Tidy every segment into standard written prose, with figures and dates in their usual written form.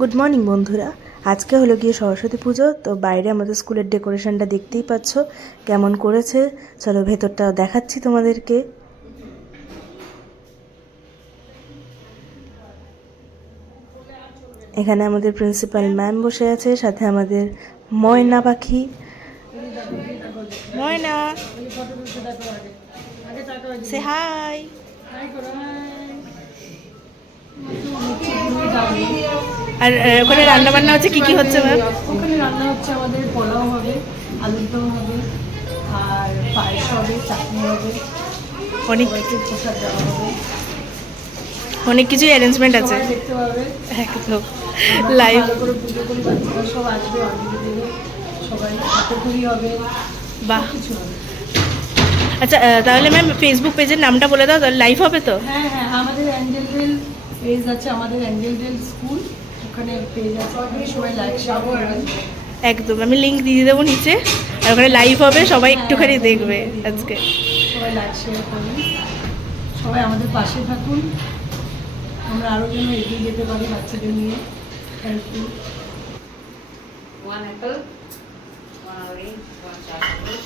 Good morning বন্ধুরা। আজকে হলো গিয়ে সরস্বতী পুজো। তো বাইরে আমাদের স্কুলের ডেকোরেশনটা দেখতেই পাচ্ছ কেমন করেছে। চলো ভেতরটা দেখাচ্ছি তোমাদেরকে। এখানে আমাদের প্রিন্সিপাল ম্যাম বসে আছে, সাথে আমাদের ময়না পাখি। ময়না সে হাই। আর ওখানে রান্না বান্না হচ্ছে, কি কি হচ্ছে ম্যাম? ওখানে রান্না হচ্ছে আমাদের পোলাও হবে, আলুর দম হবে, আর পায়েস হবে, চাটনি হবে, অনেক প্রসাদ দেওয়া হবে, অনেক কিছুই অ্যারেঞ্জমেন্ট আছে। সবাই দেখতে পাবে একদম লাইভ। ভালো করে পুজো করে বাচ্চারা সব আসবে, অঞ্জলি দেবে, সবাই হাতে ঘুরি হবে, বাহ, কিছু হবে। আচ্ছা তাহলে ম্যাম ফেসবুক পেজের নামটা বলে দাও, তাহলে লাইভ হবে তো? হ্যাঁ হ্যাঁ, আমাদের অ্যাঞ্জেল ডেল পেজ আছে, আমাদের অ্যাঞ্জেল ডেল স্কুল, ওখানে পেজ আছে, ওখানে সবাই লাইক শেয়ার করবেন। একদম, আমি লিঙ্ক দিয়ে দেবো নিচে। আর ওখানে লাইভ হবে, সবাই একটুখানি দেখবে আজকে। সবাই লাইক শেয়ার করবেন, সবাই আমাদের পাশে থাকুন, আমরা আরও যেন এগিয়ে যেতে পারি বাচ্চাদের নিয়ে। Thank you. One apple, one orange, one chocolate.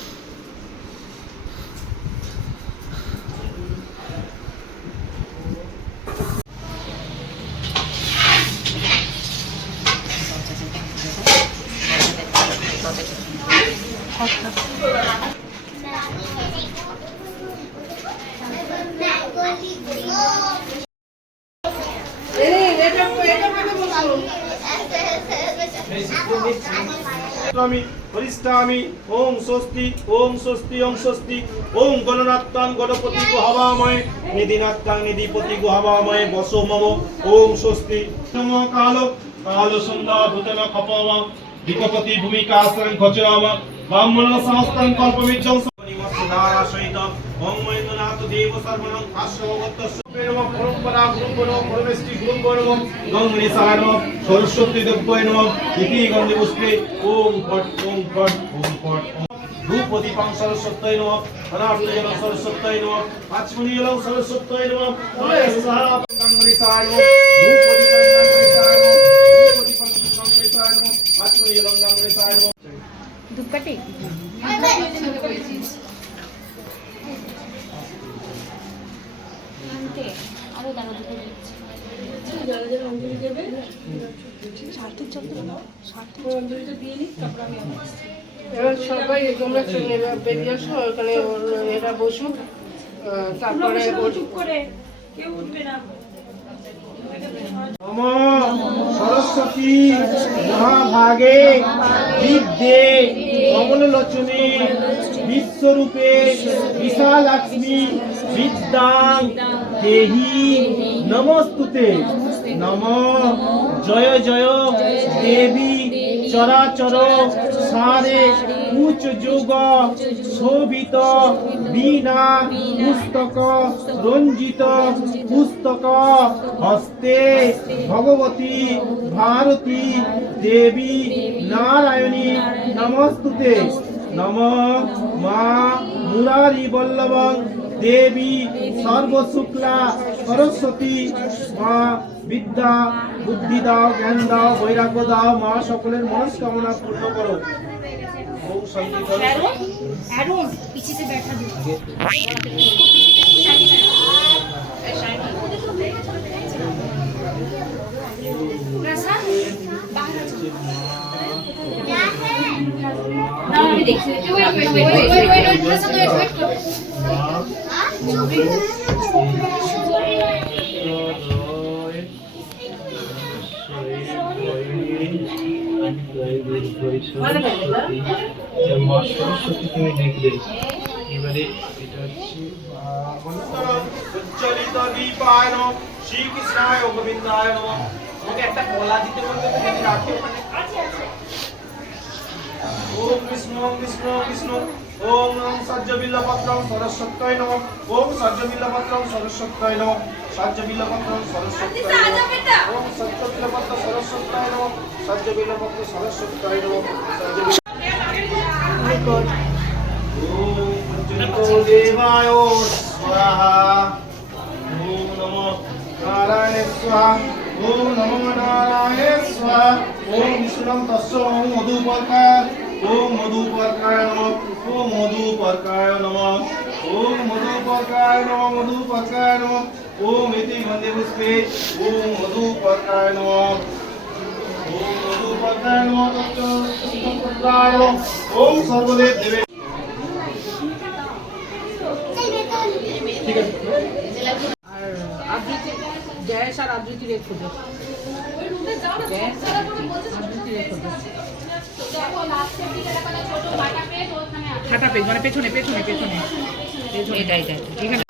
হরিষ্টামি ওম স্বস্তি ওম স্বস্তি ওম স্বস্তি ওম গণনাত্তাং গণপতি গো হবাময় নিধিনাত্তাং নিধিপতি গো হবাময় বসো মম ওম স্বস্তি নম কাল কাল সন্ধ্যা ভূতন খপম বিকপতি ভূমিকা আশ্রয়ং খচরাম ব্রাহ্মণ সমস্তং কল্পবিজ্জং সুধারা সহিত ওম মৈন্দ্রনাথ দেব সর্বণং আশ্রমবত্তস্য নমঃ পরম্পরা গুরুগণ পরমেষ্টি গুরুগণ গঙ্গণেশায় নমঃ সরস্বতী দেব্যয় নমঃ ইতি গন্ধে পুষ্পে ওম ফট ওম ফট ওম ফট ধূপ দীপাং সরস্বত্যয় নমঃ অনার্তজল সরস্বত্যয় নমঃ আচমনীয়ং সরস্বত্যয় নমঃ গঙ্গণেশায় নমঃ ধূপ দীপাং গঙ্গণেশায় নমঃ ধূপ দীপাং গঙ্গণেশায় নমঃ আচমনীয়ং গঙ্গণেশায় নমঃ। ধূপকাঠি অঞ্জলি দেবে, অঞ্জলিটা দিয়ে নিই, তারপর আমি আবার আসছি। এবার সবাই তোমরা বেরিয়ে আসো, ওখানে এরা বসুক, তারপরে চুপ করে কেউ উঠবে না। নমঃ সরস্বতী মহাভাগে বিদ্যে কমললোচনে বিশ্বরূপে বিশালাক্ষ্মী বিদ্যাং দেহি নমস্তুতে। নমঃ জয় জয় দেবী চরাচর সারে উচ্চ যোগ শোভিত বীণা পুস্তক রঞ্জিত পুস্তক হস্তে ভগবতী ভারতী দেবী নারায়ণী নমস্তুতে। নমঃ মা মুরারি বল্লভং দেবী সর্বশুক্লা সরস্বতী মা বিদ্যা বুদ্ধি দাও, জ্ঞান দাও, বৈরাগ্য দাও, মা সকলের মনস্কামনা পূর্ণ করো। ওম শান্তি। এবারে এটা হচ্ছে উজ্জ্বলিত দীপায় নমঃ শ্রীকৃষ্ণায় গোবিন্দায় নমঃ। আমাকে একটা কলা দিতে বলবে, তুমি রাখি ওখানে। ওম কৃষ্ণ কৃষ্ণ কৃষ্ণ ওম নম সজ্জবিল্লপত্রং সরস্বত্যয় নমঃ ওম সজ্জবিল্লপত্রং সরস্বত্যয় নমঃ সজ্জবিল্লপত্রং সরস্বত্যয় নমঃ ওম সজ্জবিল্লপত্র সরস্বত্যয় নমঃ সজ্জবিল্লপত্র সরস্বত্যয় নমঃ ওম দেবায় স্বাহা ওম নমঃ নারায়ণ স্বাহা ওম নমো নারায়ণ স্বাহা। পবিত্রম তস্য ওম মধুপর্কায় ওম মধুপর্কায় নমঃ ওম মধুপর্কায় নমঃ ওম মধুপর্কায় নমঃ মধুপর্কায় নমঃ ওম ইতি গন্ধে পুষ্পে ওম মধুপর্কায় নমঃ ওম মধুপর্কায় নমঃ তস্য মধুপর্কায় নমঃ ওম সর্বদেব দেবে। আর আবৃত্তি গ্যাস আর আবৃত্তি রেখে দেবো। খাটা পেজ মানে পেছনে পেছনে পেছনে এটা এটা এখানে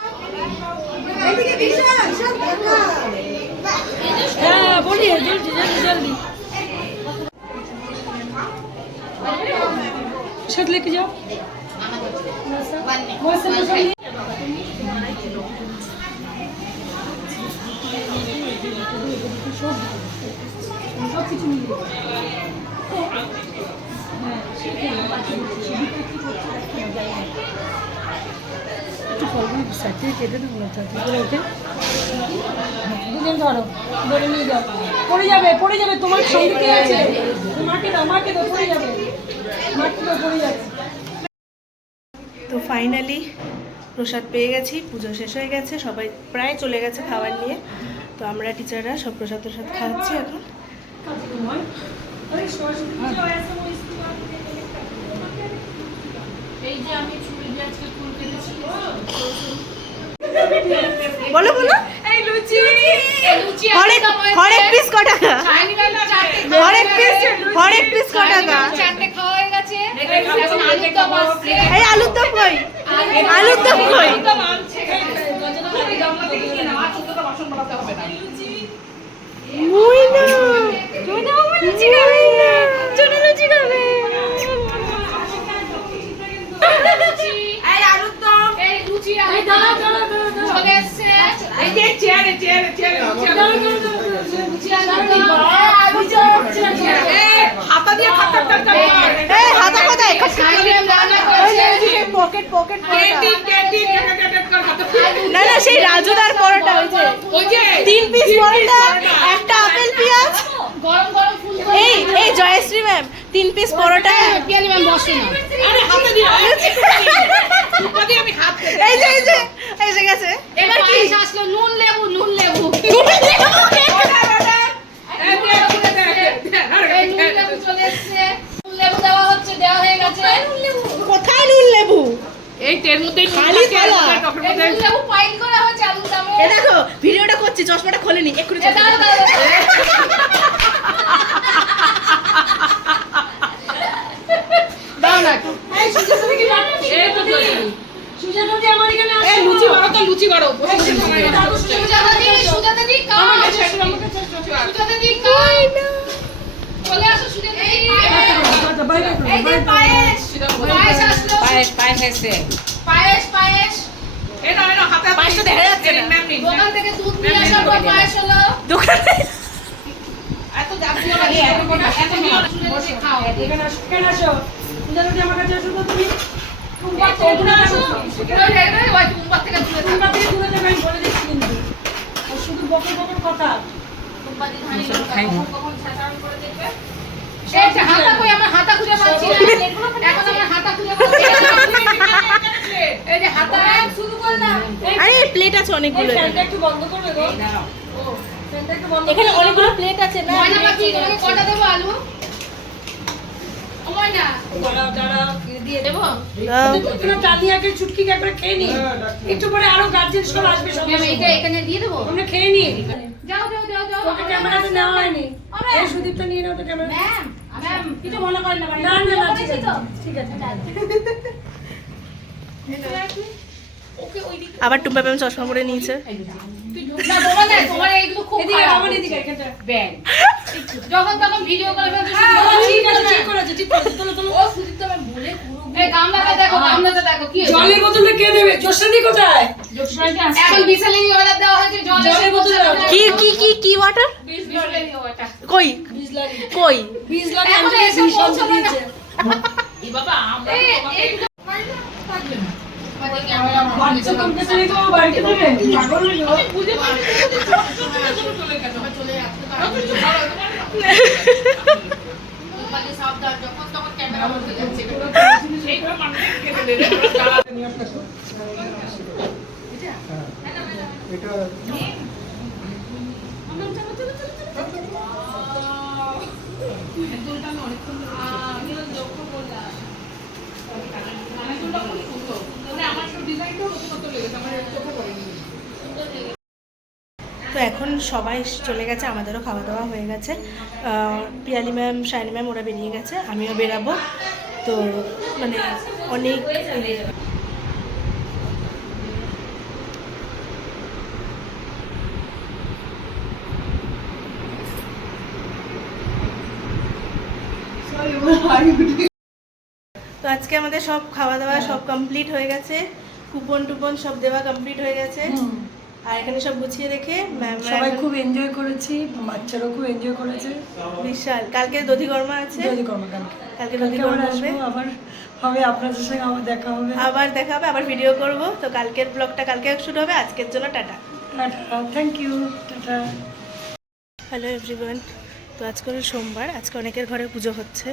হ্যাঁ বলি জলদি জলদি জলদি शर्ट लेके जाओ सब कुछ मिल সার্টিফিকেট ওকে দুজন ধরো ধরে নিয়ে যাও পড়ে যাবে তোমার সঙ্গে কে আছে তোমাকে দাও আমাকে দাও পড়ে যাবে মাকে দাও পড়ে যাচ্ছে। তো ফাইনালি প্রসাদ পেয়ে গেছি, পুজো শেষ হয়ে গেছে, সবাই প্রায় চলে গেছে খাবার নিয়ে। তো আমরা টিচাররা সব প্রসাদ খাওয়াচ্ছি এখন। বলো বলো হরেক পিস ক টাকা? হরেক পিস ক টাকা? এই আলুর দম কই? আলুর দম কই? মুই না লুচি খাবে লুচি খাবে। না না সেই রাজুদার পরোটা ওই যে 3 পিস পরোটা, একটা আপেল পেঁয়াজ। এই এই জয়শ্রী ম্যাম 3 পিস পরোটা। পিয়ালি ম্যাম বসে না, আরে হাতে দিও, উপরে আমি হাত দেব। এই যে এসে গেছে। এবার কি আসলো? নুন লেবু এই নুন লেবু চলে এসেছে। নুন লেবু দেওয়া হচ্ছে, দেওয়া হয়ে গেছে। কোথায় নুন লেবু? এই তের মধ্যেই খালি থালা। নুন লেবু পাইল করা হচ্ছে আলুর দামে। এ দেখো ভিডিওটা করছি, চশমাটা খোলেনি এক্ষুনি। দাও না এই সুজাতা কি জানো? এই তো সুজাতা দি আমার এখানে আসো। এই লুচি বাড়ো তো লুচি বাড়ো। সুজাতা দি কাম সুজাতা দি কাম চলে আসো সুজাতা দি। এই যে পায়েস পায়েস আসলো। পায়েস এসে পায়েস এই না হাতে পায়েসটা দেখা যাচ্ছে না। দোকান থেকে দুধ নিয়ে আসার পর পায়েস হলো। দোকানে এত জাতীয় লাগে এত নিয়ে সুজাতা দি খাও। এখানে আসো কেন আসো? সুজাতা দি আমার কাছে আসো তো তুমি। কুম্বা থেকে আসো। ওই রে ওই কুম্বা থেকে দূরে থাকো। কুম্বা থেকে দূরে যাবে আমি বলে দিচ্ছি কিন্তু। ও শুধু বকর বকর কথা। কুম্বা দি ধানি কখন ছাড়ান করে দেখবে। এই যে হাতা কই? আমার হাতা খুঁজে পাচ্ছি না। এখন আমার হাতা খুঁজে পাচ্ছি না। এই যে হাতা শুরু কর না। আরে প্লেট আছে অনেকগুলো। ফ্যানটা একটু বন্ধ করবে গো। ফ্যানটা একটু বন্ধ এখানে অনেকগুলো প্লেট আছে না। ময়না বাকি তোমাকে কটা দেবো আলু? ও ময়না দাঁড়াও দিয়ে দেবো। তুমি ডালিয়াকে চুটকি একবার খেয়ে নি। একটু পরে আরো গার্জেন সব আসবে সব। আমি এটা এখানে দিয়ে দেবো। আমরা খেয়ে নি। যাও যাও যাও যাও। ওকে ক্যামেরাতে নেওয়া হয়নি। এই সুদীপটা নিয়ে নাও তো ক্যামেরা। ম্যাম ম্যাম কিছু মনে করেন না। না না না ঠিক আছে ঠিক আছে। ওকে ওই দিকে আবার টুম্পা ম্যাম চশমা পরে নিয়েছে। না তোমার না, তোমার এইগুলো খুব এদিকে খারাপ। আমার এদিকে এখানটা। ব্যাগ যখন তখন ভিডিও করে ফেলতে ঠিক আছে ঠিক করেছে ঠিক করেছে। চলো চলো। ও সুদীপ্ত ম্যাম বলে পুরো এই গামলাটা দেখো, গামলাটা দেখো কি হয়েছে? জলের বোতলে কে দেবে? জোশাদি কোথায়? এখন বিসেলিং অর্ডার দেওয়া হয়েছে জলের বোতলে কি কি কি কি ওয়াটার? বিসেলিং ওয়াটার। কই বীজ লাগে। কই? বীজ লাগে এখন আমি এসে বিষ পৌঁছাবে না। দিয়েছে। এই বাবা আমরা বাচ্চা কম্পিউটার নিয়ে তো বাড়িতে দেবে। পাগল হয়ে যাও। বুঝে পারছি চলে গেছে। ও তো এখন সবাই চলে গেছে, আমাদেরও খাওয়া দাওয়া হয়ে গেছে। পিয়ালি ম্যাম, শাইনি ম্যাম ওরা বেরিয়ে গেছে, আমিও বেরাবো। তো মানে অনেক তো আজকে আমাদের সব খাওয়া দাওয়া সব কমপ্লিট হয়ে গেছে, কুপন টুপন সব দেওয়া কমপ্লিট হয়ে গেছে। আর এখানে সব গুছিয়ে রেখে ম্যাম সবাই খুব এনজয় করেছি, বাচ্চারাও খুব এনজয় করেছে। বিশাল, কালকে দধিকর্মা আছে, কালকে দধিকর্মা হবে, আবার হবে আপনাদের সঙ্গে আবার দেখা হবে, আবার ভিডিও করব। তো কালকের ব্লগটা কালকে শুরু হবে, আজকের জন্য tata. Thank you, tata. Hello everyone. তো আজকে হলো সোমবার, আজকে অনেকের ঘরে পুজো হচ্ছে।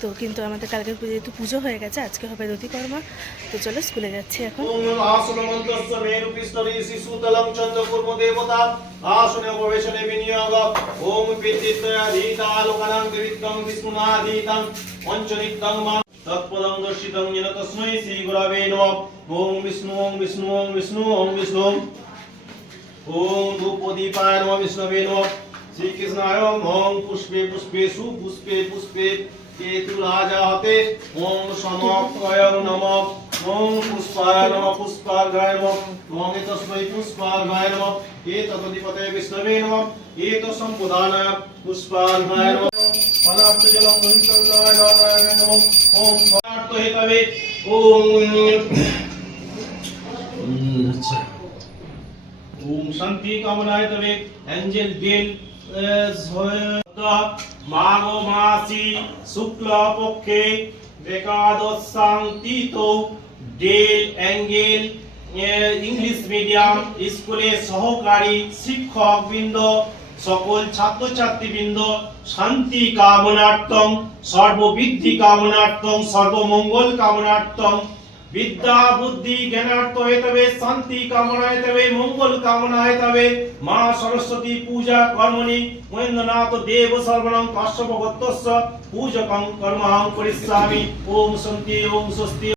তো কিন্তু আমাদের কালকে যেহেতু পুজো হয়ে গেছে, আজকে হবে দধিকর্মা। তো চলো স্কুলে যাচ্ছি এখন। ওম আসনমন্তস্য মেরুপৃষ্ঠরে শিশুতলং চন্দ্রকুর্ম দেবতা আসনে প্রবেশনে বিনিয়োগ ওম বিদ্যুৎয়াধীতালোকনাং দেবিত্বং বিষ্ণুনাধীতং পঞ্চনিত্যং মা তৎপদং দর্শিতং যেন তস্मै শ্রী গুরবে নমঃ। ওম বিষ্ণু ওম বিষ্ণু ওম বিষ্ণু ওম বিষ্ণু ওম ধূপদীপায় নমঃ বিষ্ণবে নমঃ। শ্রীকৃষ্ণায় ওম পুষ্পে পুষ্পে সুপুষ্পে পুষ্পে কেতুরাজাতে ওম সমক্তয় নমঃ। ওম পুষ্পায় নমঃ পুষ্পার্ঘায় নমঃ। ওম তস্मै পুষ্পার্ঘায় নমঃ। এতদধিপতে বিষ্ণবে নমঃ। এতসম্বুধানায় পুষ্পার্ঘায় নমঃ। পদার্থজলং মহিতঙ্গায় নমঃ। ওম পদার্থহেতবে ওম আচ্ছা ওম শান্তি কামনায় তবে অ্যাঞ্জেল বেল মাঘ মাসি শুক্ল পক্ষে একাদশাং তিথৌ ডেল অ্যাঙ্গেল ইংলিশ মিডিয়াম স্কুলের সহকারী শিক্ষক বৃন্দ, সকল ছাত্রছাত্রীবৃন্দ শান্তি কামনার্থং, সর্ববৃদ্ধি কামনার্থং, সর্বমঙ্গল কামনার্থং, বিদ্যা বুদ্ধি জ্ঞানার্থ হেতবে, শান্তি কামনা হেতবে, মঙ্গল কামনা হেতবে মা সরস্বতী পূজা কর্মণি মহেন্দ্রনাথ দেব সর্বণং কাশ্যপ গোত্রস্য পূজকং কর্মহং করিষ্যামি। ওম শান্তি ওম স্বস্তি।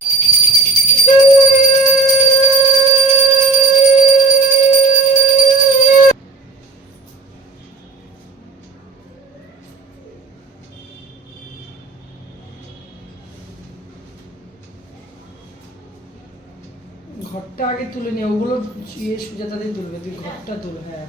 ঘরটা আগে তুলে নিয়ে ওগুলো সুজাতাদের তুলবে, তুই ঘরটা তুল। হ্যাঁ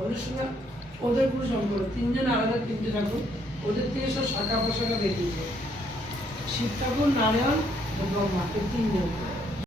ওদের সঙ্গে ওদের পুরো সম্পর্ক, তিনজন আলাদা তিনটে ঠাকুর, ওদের থেকে সব শাখা পোশাখা বেরিয়েছে। শিব ঠাকুর, নারায়ণ, ব্রহ্মা, এই তিনজন।